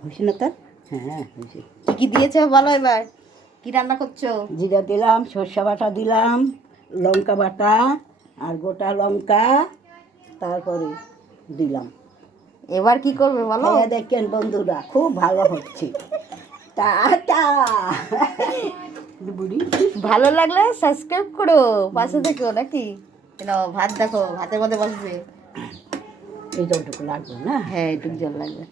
হয়েছে না তার? হ্যাঁ হয়েছে কি কি দিয়েছ বলো এবার? কি রান্না করছ? জিরা দিলাম সর্ষে বাটা দিলাম লঙ্কা বাটা আর গোটা লঙ্কা তারপরে দিলাম। এবার কি করবে বলো? খেয়ে দেখেন বন্ধুরা খুব ভালো হচ্ছে। টাটা! বুড়ি। ভালো লাগলে সাবস্ক্রাইব করো পাশে থেকো নাকি? নাও ভাত দেখো ভাতের মধ্যে বসবে। এই জলটুকু লাগবে না? হ্যাঁ একটু জল লাগবে।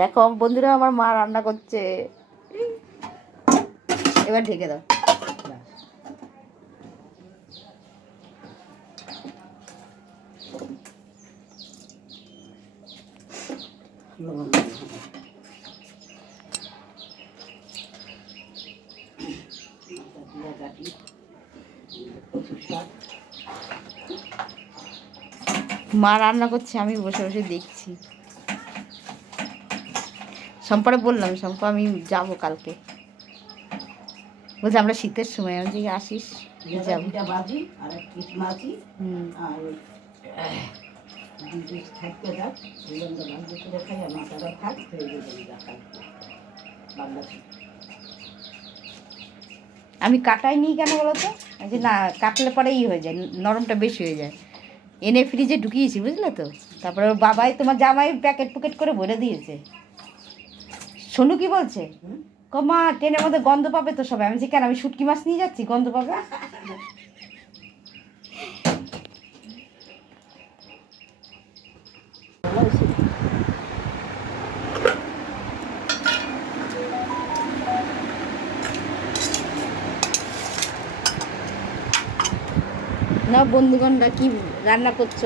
দেখো, বন্ধুরা, আমার মা রান্না করছে এবার ঢেকে দাও। মা রান্না করছে, আমি বসে বসে দেখছি সম্পারে বললাম সম্পা আমি যাব কালকে। বলছে আমরা শীতের সময় আমি আসিস যাব। আমি কাটাই নিই কেন বলো তো? যে না কাটলে পরেই হয়ে যায় নরমটা বেশি হয়ে যায়। এনে ফ্রিজে ঢুকিয়েছি বুঝলে তো? তারপরে ওর বাবাই তোমার জামাই প্যাকেট প্যাকেট করে ভরে দিয়েছে। সোনু কি বলছে? কমা ট্রেনের মধ্যে গন্ধ পাবে তো সবাই। আমি যে কেন আমি শুটকি মাছ নিয়ে যাচ্ছি? গন্ধ পাবে? না বন্ধুগণরা কি রান্না করছ?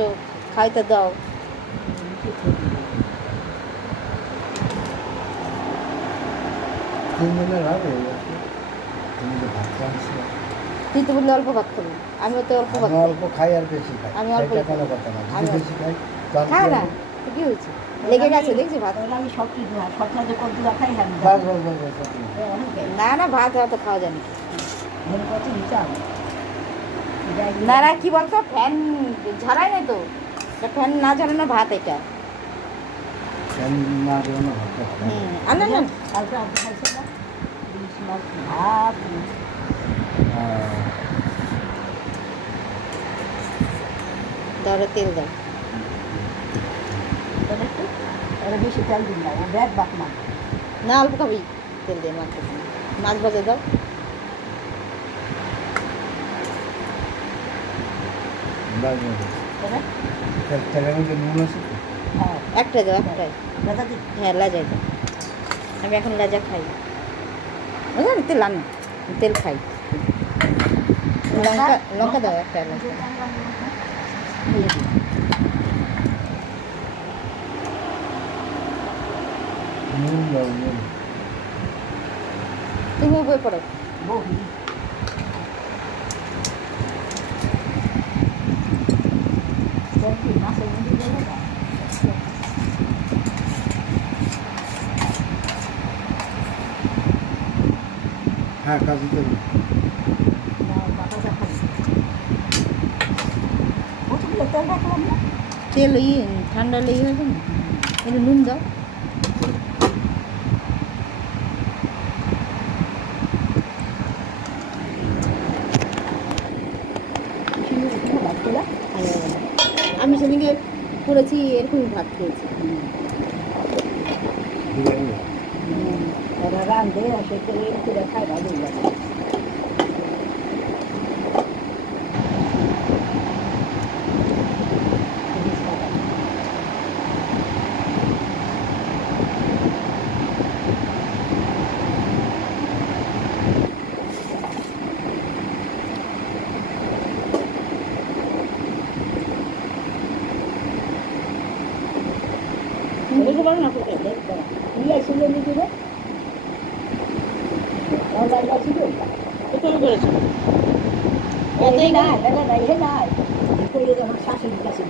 খাইতে দাও। তিন দিনের হবে তুমি তো ভাত খাচ্ছি তুই তো বললি অল্প ভাত খাবি। আমিও তো অল্প ভাত খাই অল্প খাই আর বেশি খাই। আমি অল্প। কোনো কথা না। যদি বেশি খাই খা না কি হয়েছে। লেগে গেছে দেখছি ভাত। আমি সব কিছু সবটা যে কত খাই বাস বাস। না না ভাত হয়তো খাওয়া যায় না। না না কি বলতো? ফ্যান ঝরাই নাই তো। এটা ফ্যান না ঝরানো ভাত এটা। ফ্যান না ভাত। হুম না? না ধরো তেল দাও। বেশি তেল দিন না ও ব্যাগ বাক না না অল্প খাবি তেল দিয়ে মাছ খাবি। মাছ ভাজা দাও? হ্যাঁ। একটাই দাও একটাই। দাদা হ্যাঁ লাজাই দাও আমি এখন লাজা খাই। বুঝলেন তেল আনো। তেল খাই। লঙ্কা লঙ্কা দাও একটা লঙ্কা। তুমি বই পড়ো বহি মাছের মধ্যে গেলে না হ্যাঁ কাজু বাটাটা তেল ওই ঠান্ডা লেগে যাবে না? একটু নুন দাও। আমি সেদিকে করেছি এরকমই ভাত খেয়েছি। ঠিক আছে ওরা রান্ধে আর সে করে করে খাই ভালো লাগে দেখতে পারো করেছিল এতই না এটা না এটা না শাশুড়ি কাছে